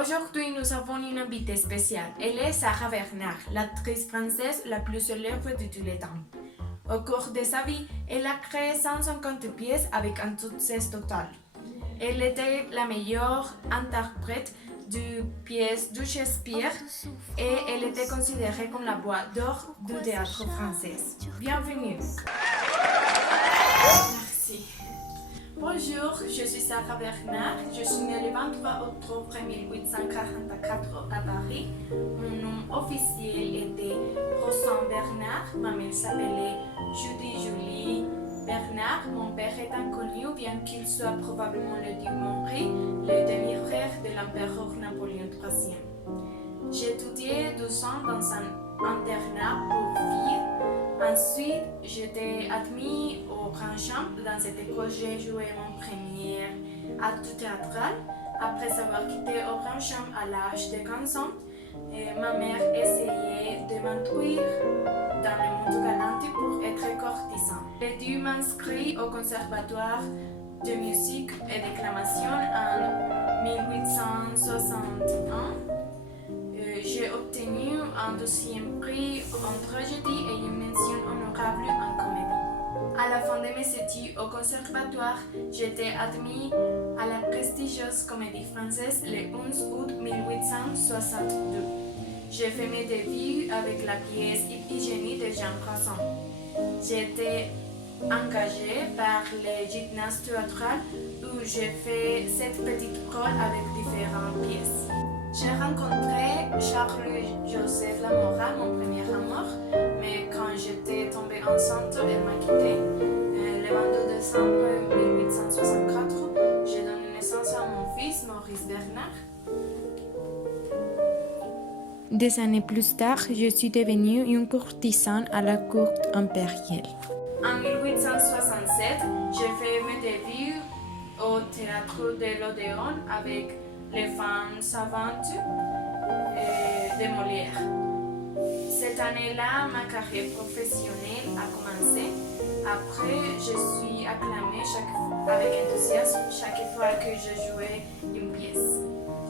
Aujourd'hui, nous avons une invitée spéciale. Elle est Sarah Bernard, l'actrice française la plus célèbre de tous les temps. Au cours de sa vie, elle a créé 150 pièces avec un succès total. Elle était la meilleure interprète de pièces de Shakespeare et elle était considérée comme la voix d'or du théâtre français. Bienvenue. Merci. Bonjour, je suis Sarah Bernard. Je suis née le 23 octobre 1844 à Paris. Mon nom officiel était Rosan Bernard. Ma mère s'appelait Julie Bernard. Mon père est inconnu, bien qu'il soit probablement le duc Henri, le demi-frère de l'empereur Napoléon III. J'ai étudié 2 ans dans un internat pour filles. Ensuite, j'étais admise au Grand Champ. Dans cette école, j'ai joué mon premier acte théâtral. Après avoir quitté au Grand Champ à l'âge de 15 ans, ma mère essayait de m'introduire dans le monde galant pour être courtisan. J'ai dû m'inscrire au conservatoire de musique et déclamation en 1861. J'ai obtenu un 2e prix en tragédie et une mention honorable en comédie. À la fin de mes études au conservatoire, j'étais admise à la prestigieuse Comédie Française le 11 août 1862. J'ai fait mes débuts avec la pièce Iphigénie de Jean Brasson. J'ai été engagée par les gymnases théâtrales où j'ai fait 7 petites rôles avec différentes pièces. J'ai rencontré Charles-Joseph Lamora, mon premier amour, mais quand j'étais tombée enceinte, elle m'a quittée. Le 22 décembre 1864, j'ai donné naissance à mon fils, Maurice Bernard. Des années plus tard, je suis devenue une courtisane à la cour impériale. En 1867, j'ai fait mes débuts au théâtre de l'Odéon avec Les femmes savantes de Molière. Cette année-là, ma carrière professionnelle a commencé. Après, je suis acclamée avec enthousiasme chaque fois que je jouais une pièce.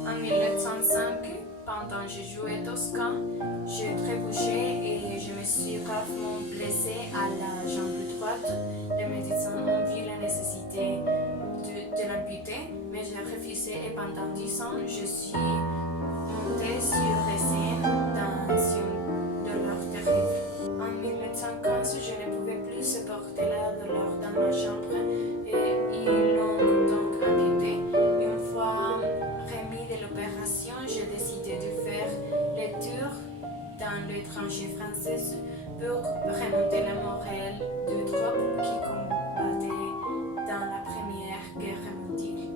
En 1905, pendant que je jouais Tosca, j'ai trébuché et je me suis gravement blessée à la jambe droite. Les médecins ont vu la nécessité de l'amputer, mais j'ai refusé et pendant 10 ans, je suis montée sur les scènes dans une douleur terrible. En 1915, je ne pouvais plus supporter la douleur dans ma chambre et ils l'ont donc amputé. Une fois remis de l'opération, j'ai décidé de faire le tour dans l'étranger français pour remonter la morale de troupes qui combattaient dans la Première Guerre mondiale.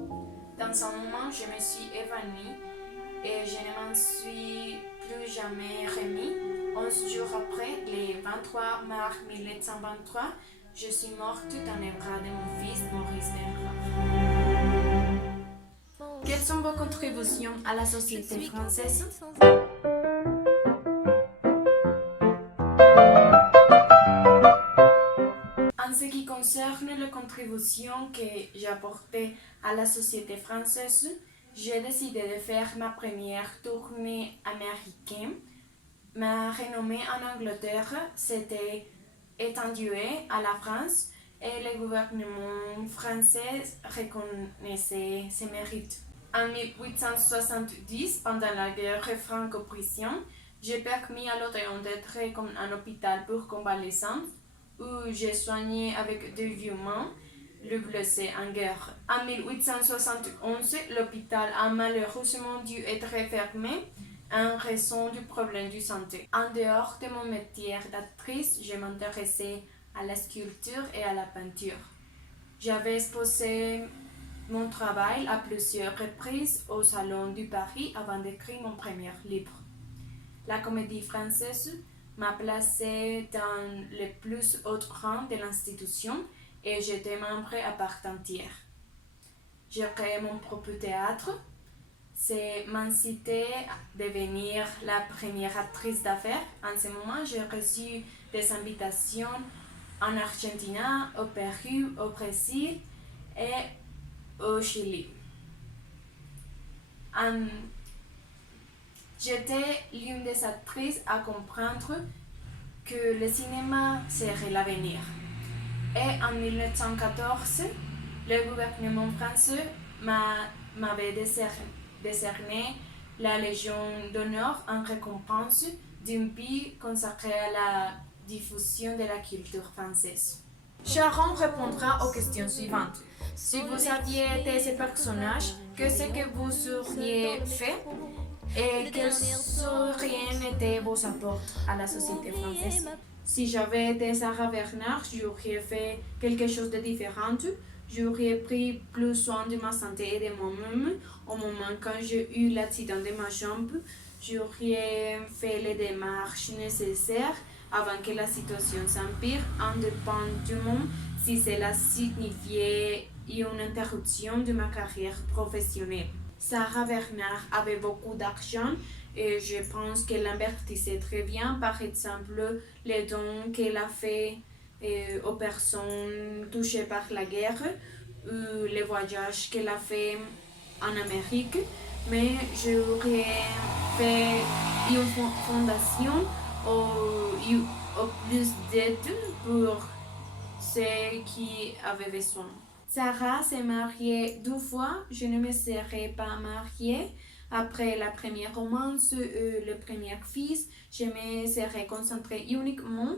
Dans un moment, je me suis évanouie et je ne m'en suis plus jamais remis. 11 jours après, le 23 mars 1923, je suis morte dans les bras de mon fils Maurice Bernard. Quelles sont vos contributions à la société française? En ce qui concerne les contributions que j'ai apportées à la société française, j'ai décidé de faire ma première tournée américaine. Ma renommée en Angleterre s'était étendue à la France et le gouvernement français reconnaissait ses mérites. En 1870, pendant la guerre franco-prussienne, j'ai permis à l'Odéon d'être comme un hôpital pour convalescents où j'ai soigné avec 2 humains le blessé en guerre. En 1871, l'hôpital a malheureusement dû être fermé en raison du problème de santé. En dehors de mon métier d'actrice, je m'intéressais à la sculpture et à la peinture. J'avais exposé mon travail à plusieurs reprises au Salon du Paris avant d'écrire mon premier livre. La Comédie Française m'a placée dans le plus haut rang de l'institution et j'étais membre à part entière. J'ai créé mon propre théâtre. C'est m'incité à devenir la première actrice d'affaires. En ce moment, j'ai reçu des invitations en Argentine, au Pérou, au Brésil et au Chili. En J'étais l'une des actrices à comprendre que le cinéma serait l'avenir. Et en 1914, le gouvernement français m'avait décerné la Légion d'honneur en récompense d'un prix consacré à la diffusion de la culture française. Sharon répondra aux questions suivantes. Si vous aviez été ce personnage, qu'est-ce que vous auriez fait et quels auraient été vos apports à la société française? Si j'avais été Sarah Bernard, j'aurais fait quelque chose de différent. J'aurais pris plus soin de ma santé et de moi-même. Au moment quand j'ai eu l'accident de ma jambe, j'aurais fait les démarches nécessaires avant que la situation s'empire, indépendamment si cela signifiait une interruption de ma carrière professionnelle. Sarah Bernard avait beaucoup d'argent et je pense qu'elle investissait très bien, par exemple, les dons qu'elle a fait aux personnes touchées par la guerre, ou les voyages qu'elle a fait en Amérique, mais j'aurais fait une fondation ou plus d'aide pour ceux qui avaient besoin. Sarah s'est mariée 2 fois, je ne me serais pas mariée. Après la première romance, le premier fils, je me serais concentrée uniquement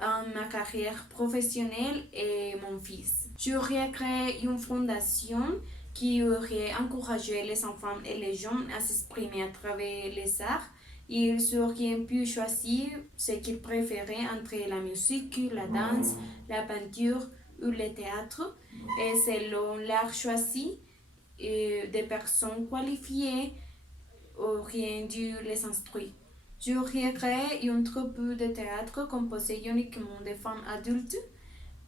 en ma carrière professionnelle et mon fils. J'aurais créé une fondation qui aurait encouragé les enfants et les jeunes à s'exprimer à travers les arts. Ils auraient pu choisir ce qu'ils préféraient entre la musique, la danse, la peinture ou le théâtre. Et selon leur choix, des personnes qualifiées auraient dû les instruire. J'aurais créé une troupe de théâtre composée uniquement de femmes adultes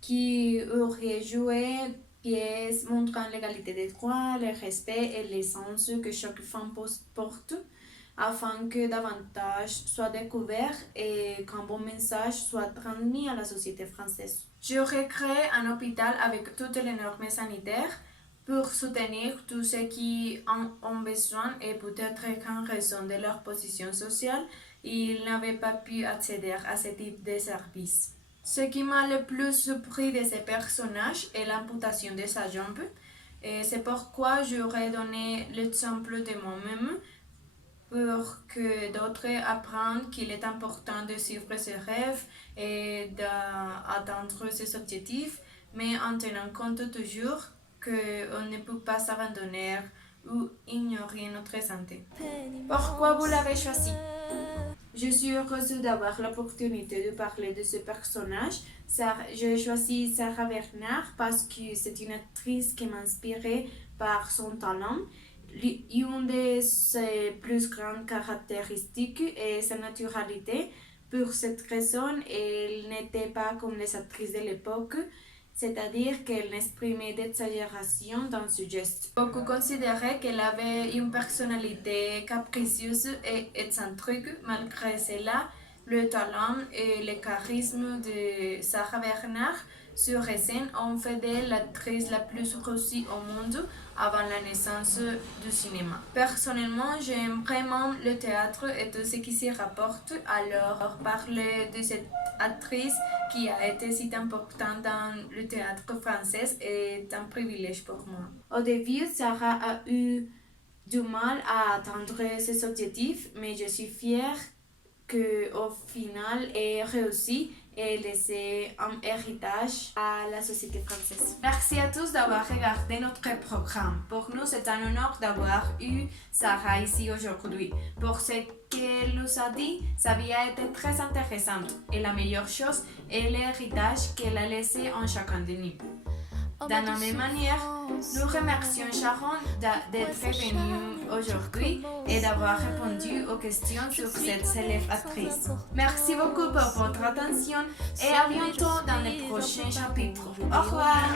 qui auraient joué pièces montrant l'égalité des droits, le respect et les sens que chaque femme porte, afin que davantage soit découvert et qu'un bon message soit transmis à la société française. J'aurais créé un hôpital avec toutes les normes sanitaires pour soutenir tous ceux qui en ont besoin et peut-être qu'en raison de leur position sociale, ils n'avaient pas pu accéder à ce type de service. Ce qui m'a le plus surpris de ces personnages est l'amputation de sa jambe, et c'est pourquoi j'aurais donné l'exemple de moi-même pour que d'autres apprennent qu'il est important de suivre ses rêves et d'atteindre ses objectifs, mais en tenant compte toujours qu'on ne peut pas s'abandonner ou ignorer notre santé. Pourquoi vous l'avez choisi? Je suis heureuse d'avoir l'opportunité de parler de ce personnage. J'ai choisi Sarah Bernard parce que c'est une actrice qui m'inspirait par son talent. Une de ses plus grandes caractéristiques est sa naturalité. Pour cette raison, elle n'était pas comme les actrices de l'époque, c'est-à-dire qu'elle n'exprimait d'exagération dans ses gestes. Beaucoup considéraient qu'elle avait une personnalité capricieuse et excentrique. Malgré cela, le talent et le charisme de Sarah Bernard sur scène ont fait d'elle l'actrice la plus réussie au monde avant la naissance du cinéma. Personnellement, j'aime vraiment le théâtre et tout ce qui s'y rapporte, alors parler de cette actrice qui a été si importante dans le théâtre français est un privilège pour moi. Au début, Sarah a eu du mal à atteindre ses objectifs, mais je suis fière qu'au final ait réussi et laissé un héritage à la société française. Merci à tous d'avoir regardé notre programme. Pour nous, c'est un honneur d'avoir eu Sarah ici aujourd'hui. Pour ce qu'elle nous a dit, sa vie a été très intéressante et la meilleure chose est l'héritage qu'elle a laissé en chacun de nous. De la même manière, nous remercions Sharon d'être venue aujourd'hui et d'avoir répondu aux questions sur cette célèbre actrice. Merci beaucoup pour votre attention et à bientôt dans les prochains chapitres. Au revoir!